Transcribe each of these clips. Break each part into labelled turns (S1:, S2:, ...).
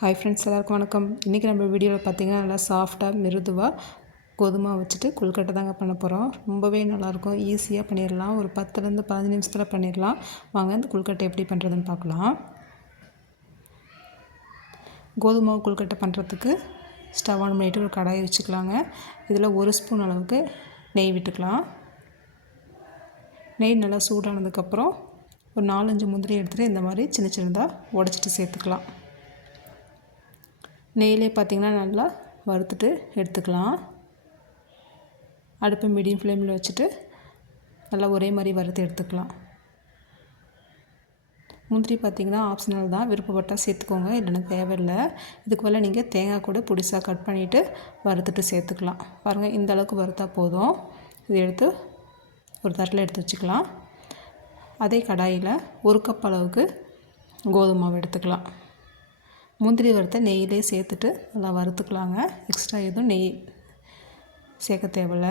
S1: Hi friends எல்லாருக்கும் வணக்கம். இன்றைக்கி நம்ம வீடியோவில் பார்த்தீங்கன்னா நல்லா சாஃப்டாக மிருதுவாக கோதுமை வச்சுட்டு கொழுக்கட்டை தாங்க பண்ண போகிறோம் ரொம்பவே நல்லாயிருக்கும். ஈஸியாக பண்ணிடலாம் ஒரு பத்துலேருந்து பதினஞ்சு நிமிஷத்தில் பண்ணிடலாம் வாங்க இந்த கொழுக்கட்டை எப்படி பண்ணுறதுன்னு பார்க்கலாம் கோதுமை கொழுக்கட்டை பண்ணுறதுக்கு ஸ்டவ் ஆன் பண்ணிவிட்டு ஒரு கடாயை வச்சுக்கலாங்க. இதில் ஒரு ஸ்பூன் அளவுக்கு நெய் விட்டுக்கலாம். நெய் நல்லா சூடானதுக்கப்புறம் ஒரு நாலஞ்சு முந்திரி எடுத்துகிட்டு இந்த மாதிரி சின்ன சின்னதாக உடச்சிட்டு சேர்த்துக்கலாம். நெய்லே பார்த்திங்கன்னா நல்லா வறுத்துட்டு எடுத்துக்கலாம். அடுப்பை மீடியம் ஃப்ளேமில் வச்சுட்டு நல்லா ஒரே மாதிரி வறுத்து எடுத்துக்கலாம். முந்திரி பார்த்திங்கன்னா ஆப்ஷனல் தான். விருப்பப்பட்டால் சேர்த்துக்கோங்க. இல்லைன்னா தேவையில்லை. இதுக்கு மேலே நீங்கள் தேங்காய் கூட புடிசாக கட் பண்ணிவிட்டு வறுத்துட்டு சேர்த்துக்கலாம். பாருங்கள் இந்த அளவுக்கு வறுத்தா போதும். இது எடுத்து ஒரு தட்டில் எடுத்து வச்சுக்கலாம். அதே கடாயில் ஒரு கப் அளவுக்கு கோதுமாவை மாவு எடுத்துக்கலாம். முந்திரி வறுத்த நெய்யிலே சேர்த்துட்டு நல்லா வறுத்துக்கலாங்க. எக்ஸ்ட்ரா எதுவும் நெய் சேர்க்க தேவையில்ல.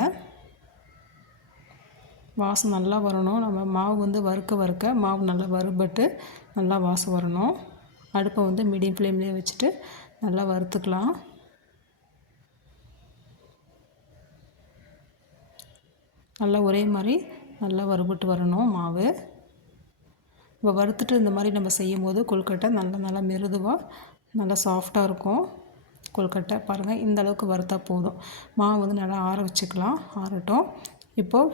S1: வாசம் நல்லா வரணும். நம்ம மாவு வந்து வறுக்க வறுக்க மாவு நல்லா வறுபட்டு நல்லா வாசம் வரணும். அடுப்பை வந்து மீடியம் ஃப்ளேம்லேயே வச்சுட்டு நல்லா வறுத்துக்கலாம். நல்லா ஒரே மாதிரி நல்லா வறுபட்டு வரணும் மாவு. இப்போ வறுத்துட்டு இந்த மாதிரி நம்ம செய்யும் போது கொழுக்கட்டை நல்லா நல்லா மிருதுவாக நல்லா சாஃப்டாக இருக்கும். கொழுக்கட்டை பாருங்கள் இந்த அளவுக்கு வறுத்தா போதும். மாவு வந்து நல்லா ஆற வச்சுக்கலாம் ஆறட்டும். இப்போது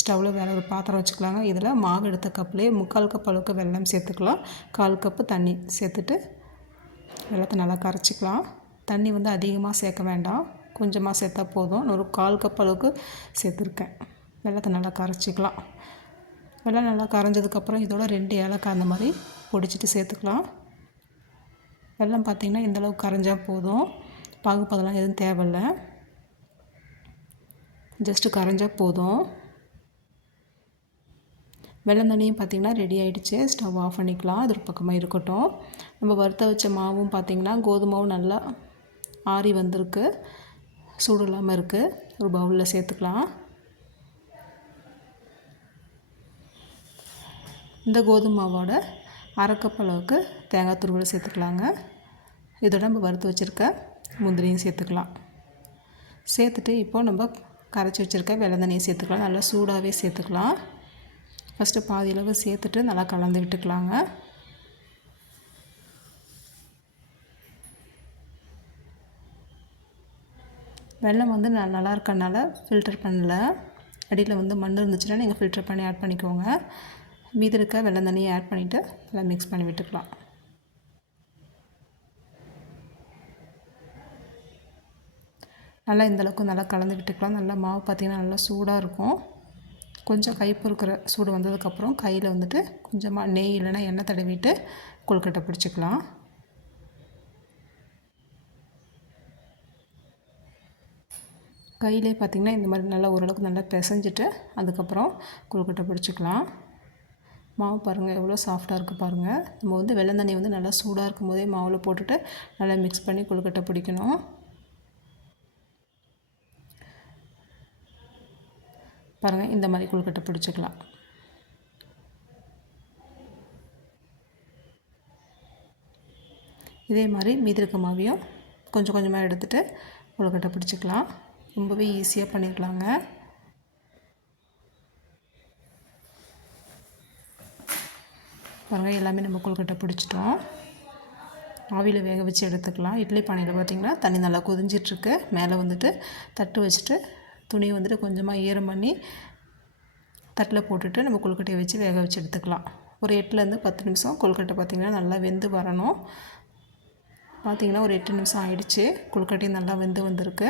S1: ஸ்டவ்வில் வேறு ஒரு பாத்திரம் வச்சுக்கலாங்க. இதில் மாவு எடுத்த கப்லேயே முக்கால் கப் அளவுக்கு வெள்ளம் சேர்த்துக்கலாம். கால் கப்பு தண்ணி சேர்த்துட்டு வெள்ளத்தை நல்லா கரைச்சிக்கலாம். தண்ணி வந்து அதிகமாக சேர்க்க வேண்டாம். கொஞ்சமாக சேர்த்தா போதும். ஒரு கால் கப் அளவுக்கு சேர்த்துருக்கேன். வெள்ளத்தை நல்லா கரைச்சிக்கலாம். வெள்ளம் நல்லா கரைஞ்சதுக்கப்புறம் இதோட ரெண்டு ஏலக்காய் அந்த மாதிரி பொடிச்சிட்டு சேர்த்துக்கலாம். வெள்ளம் பார்த்திங்கன்னா இந்தளவுக்கு கரைஞ்சால் போதும். பாகுப்பதெல்லாம் எதுவும் தேவையில்லை. ஜஸ்ட்டு கரைஞ்சால் போதும். வெள்ளம் தண்ணியும் பார்த்திங்கன்னா ரெடி ஆகிடுச்சு ஸ்டவ் ஆஃப் பண்ணிக்கலாம். அது ஒரு பக்கமாக இருக்கட்டும். நம்ம வறுத்த வச்ச மாவும் பார்த்திங்கன்னா கோதுமாவும் நல்லா ஆறி வந்திருக்கு. சூடு இல்லாமல் இருக்குது ஒரு பவுலில் சேர்த்துக்கலாம். இந்த கோதுமை மாவோட அரைக்கப் அளவுக்கு தேங்காய் துருவல் சேர்த்துக்கலாங்க. இதோட நம்ம வறுத்து வச்சுருக்க முந்திரியும் சேர்த்துக்கலாம். சேர்த்துட்டு இப்போது நம்ம கரைச்சி வச்சுருக்க வெள்ளந்தண்ணியை சேர்த்துக்கலாம். நல்லா சூடாகவே சேர்த்துக்கலாம். ஃபஸ்ட்டு பாதி அளவு சேர்த்துட்டு நல்லா கலந்து விட்டுக்கலாங்க. வெள்ளம் வந்து நல்லா இருக்கனால ஃபில்டர் பண்ணல. அடியில் வந்து மண் இருந்துச்சுன்னா நீங்கள் ஃபில்டர் பண்ணி ஆட் பண்ணிக்கோங்க. மீதி இருக்க வெள்ளம் தண்ணியை ஆட் பண்ணிவிட்டு நல்லா மிக்ஸ் பண்ணி விட்டுக்கலாம். நல்லா இந்தளவுக்கு நல்லா கலந்து விட்டுக்கலாம். நல்லா மாவு பார்த்திங்கன்னா நல்லா சூடாக இருக்கும். கொஞ்சம் கை பொறுக்கிற சூடு வந்ததுக்கப்புறம் கையில் வந்துட்டு கொஞ்சமாக நெய் இல்லைன்னா எண்ணெய் தடவிட்டு கொழுக்கட்டை பிடிச்சிக்கலாம். கையிலே பார்த்திங்கன்னா இந்த மாதிரி நல்லா ஓரளவுக்கு நல்லா பிசைஞ்சிட்டு அதுக்கப்புறம் கொழுக்கட்டை பிடிச்சிக்கலாம். மாவு பாருங்கள் எவ்வளோ சாஃப்டாக இருக்குது பாருங்கள் நம்ம வந்து வெள்ளம் தண்ணி வந்து நல்லா சூடாக இருக்கும் போதே மாவில் போட்டுட்டு நல்லா மிக்ஸ் பண்ணி கொழுக்கட்டை பிடிக்கணும். பாருங்கள் இந்த மாதிரி கொழுக்கட்டை பிடிச்சிக்கலாம். இதே மாதிரி மீதி இருக்க மாவையும் கொஞ்சம் கொஞ்சமாக எடுத்துகிட்டு கொழுக்கட்டை பிடிச்சிக்கலாம். ரொம்பவே ஈஸியாக பண்ணிக்கலாங்க. பாருங்கள் எல்லாமே நம்ம கொழுக்கட்டை பிடிச்சிட்டோம். ஆவியில் வேக வச்சு எடுத்துக்கலாம். இட்லி பானையில் பார்த்திங்கன்னா தண்ணி நல்லா கொதிஞ்சிட்ருக்கு. மேலே வந்துட்டு தட்டு வச்சுட்டு துணியை வந்துட்டு கொஞ்சமாக ஈரம் பண்ணி தட்டில் போட்டுட்டு நம்ம கொழுக்கட்டையை வச்சு வேக வச்சு எடுத்துக்கலாம். ஒரு எட்டுலேருந்து பத்து நிமிஷம் கொழுக்கட்டை பார்த்திங்கன்னா நல்லா வெந்து வரணும். பார்த்திங்கன்னா ஒரு எட்டு நிமிஷம் ஆயிடுச்சு. கொழுக்கட்டையும் நல்லா வெந்து வந்திருக்கு.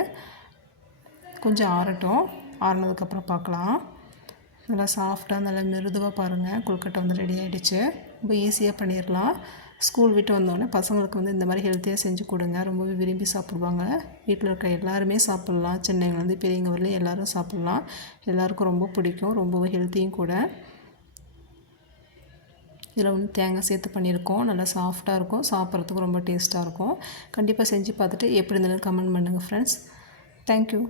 S1: கொஞ்சம் ஆறட்டும். ஆறினதுக்கப்புறம் பார்க்கலாம் நல்லா சாஃப்டாக நல்லா மிருதுவாக பாருங்கள் கொழுக்கட்டை வந்து ரெடி ஆகிடுச்சு ரொம்ப ஈஸியாக பண்ணிடலாம் ஸ்கூல் விட்டு வந்தோடனே பசங்களுக்கு வந்து இந்த மாதிரி ஹெல்த்தியாக செஞ்சு கொடுங்க. ரொம்பவே விரும்பி சாப்பிடுவாங்க. வீட்டில் இருக்க எல்லாருமே சாப்பிட்லாம். சென்னைங்கலேருந்து பெரியவங்க வரலையும் எல்லோரும் சாப்பிட்லாம். எல்லாருக்கும் ரொம்ப பிடிக்கும். ரொம்பவே ஹெல்த்தியும் கூட. இதில் வந்து தேங்காய் சேர்த்து பண்ணியிருக்கோம். நல்லா சாஃப்டாக இருக்கும். சாப்பிட்றதுக்கு ரொம்ப டேஸ்ட்டாக இருக்கும். கண்டிப்பாக செஞ்சு பார்த்துட்டு எப்படி இருந்தாலும் கமெண்ட் பண்ணுங்கள் ஃப்ரெண்ட்ஸ் தேங்க்யூ